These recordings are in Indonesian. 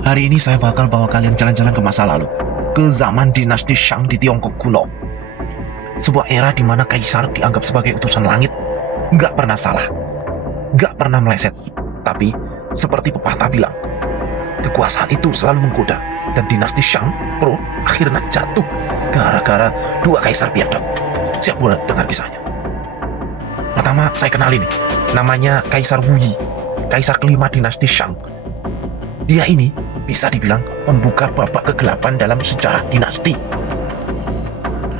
Hari ini saya bakal bawa kalian jalan-jalan ke masa lalu, ke zaman dinasti Shang di Tiongkok kuno. Sebuah era di mana kaisar dianggap sebagai utusan langit, nggak pernah salah, nggak pernah meleset. Tapi, seperti pepatah bilang, kekuasaan itu selalu menggoda, dan dinasti Shang Pro akhirnya jatuh gara-gara dua kaisar biadab. Siap buat dengar kisahnya. Pertama, saya kenalin nih, namanya Kaisar Wu Yi, kaisar kelima dinasti Shang. Dia ini bisa dibilang pembuka babak kegelapan dalam sejarah dinasti.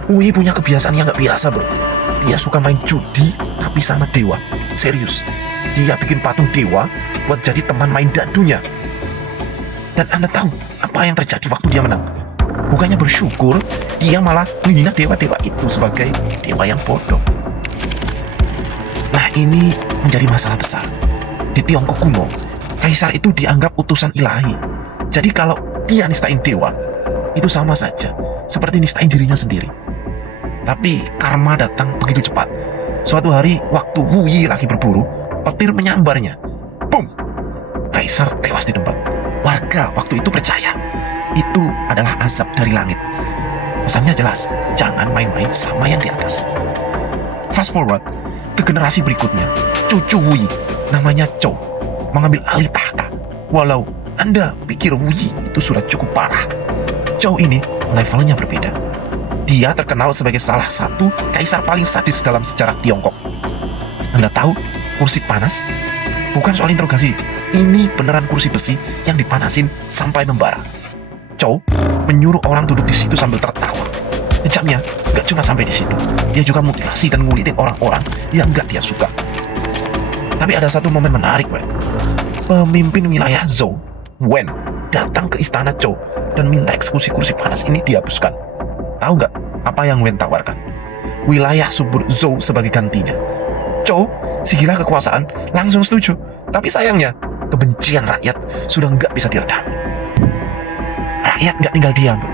Wu Yi punya kebiasaan yang nggak biasa, bro. Dia suka main judi, tapi sama dewa. Serius, dia bikin patung dewa buat jadi teman main dadunya. Dan Anda tahu apa yang terjadi waktu dia menang? Bukannya bersyukur, dia malah menghina dewa-dewa itu sebagai dewa yang bodoh. Nah, ini menjadi masalah besar. Di Tiongkok kuno, kaisar itu dianggap utusan ilahi. Jadi kalau dia nistain dewa, itu sama saja seperti nistain dirinya sendiri. Tapi karma datang begitu cepat. Suatu hari waktu Wu Yi lagi berburu, petir menyambarnya. Boom! Kaisar tewas di tempat. Warga waktu itu percaya itu adalah azab dari langit. Pesannya jelas, jangan main-main sama yang di atas. Fast forward ke generasi berikutnya, cucu Wu Yi, namanya Zhou, mengambil alih tahta. Walau Anda pikir Wu Yi itu sudah cukup parah, Zhou ini levelnya berbeda. Dia terkenal sebagai salah satu kaisar paling sadis dalam sejarah Tiongkok. Anda tahu kursi panas? Bukan soal interogasi, ini beneran kursi besi yang dipanasin sampai membara. Zhou menyuruh orang duduk di situ sambil tertawa. Kejamnya gak cuma sampai di situ, dia juga mutilasi dan ngulitin orang-orang yang gak dia suka. Tapi ada satu momen menarik, Wen. Pemimpin wilayah Zhou, Wen, datang ke istana Zhou dan minta eksekusi kursi panas ini dihapuskan. Tahu nggak apa yang Wen tawarkan? Wilayah subur Zhou sebagai gantinya. Zhou, si gila kekuasaan, langsung setuju. Tapi sayangnya, kebencian rakyat sudah nggak bisa diredam. Rakyat nggak tinggal diam, bro.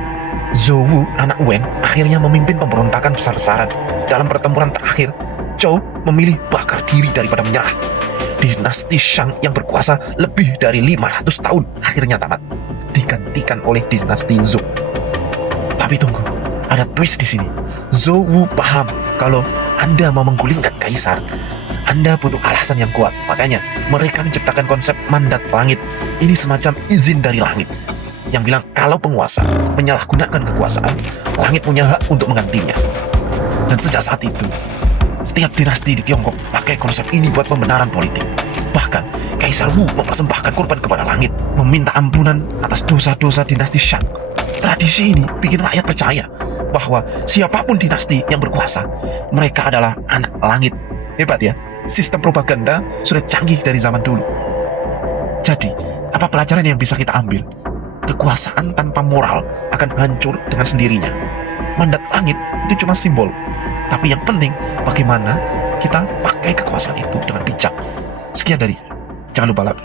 Zhou Wu, anak Wen, akhirnya memimpin pemberontakan besar-besaran. Dalam pertempuran terakhir, Zhou memilih bakar diri daripada menyerah. Dinasti Shang yang berkuasa lebih dari 500 tahun akhirnya tamat, digantikan oleh dinasti Zhou. Tapi tunggu, ada twist di sini. Zhou Wu paham kalau Anda mau menggulingkan kaisar, Anda butuh alasan yang kuat. Makanya mereka menciptakan konsep mandat langit. Ini semacam izin dari langit yang bilang kalau penguasa menyalahgunakan kekuasaan, langit punya hak untuk menggantinya. Dan sejak saat itu, setiap dinasti di Tiongkok pakai konsep ini buat pembenaran politik. Bahkan, Kaisar Wu mempersembahkan korban kepada langit, meminta ampunan atas dosa-dosa dinasti Shang. Tradisi ini bikin rakyat percaya bahwa siapapun dinasti yang berkuasa, mereka adalah anak langit. Hebat ya, sistem propaganda sudah canggih dari zaman dulu. Jadi, apa pelajaran yang bisa kita ambil? Kekuasaan tanpa moral akan hancur dengan sendirinya. Mandat langit itu cuma simbol, tapi yang penting bagaimana kita pakai kekuasaan itu dengan bijak. Sekian dari, jangan lupa like.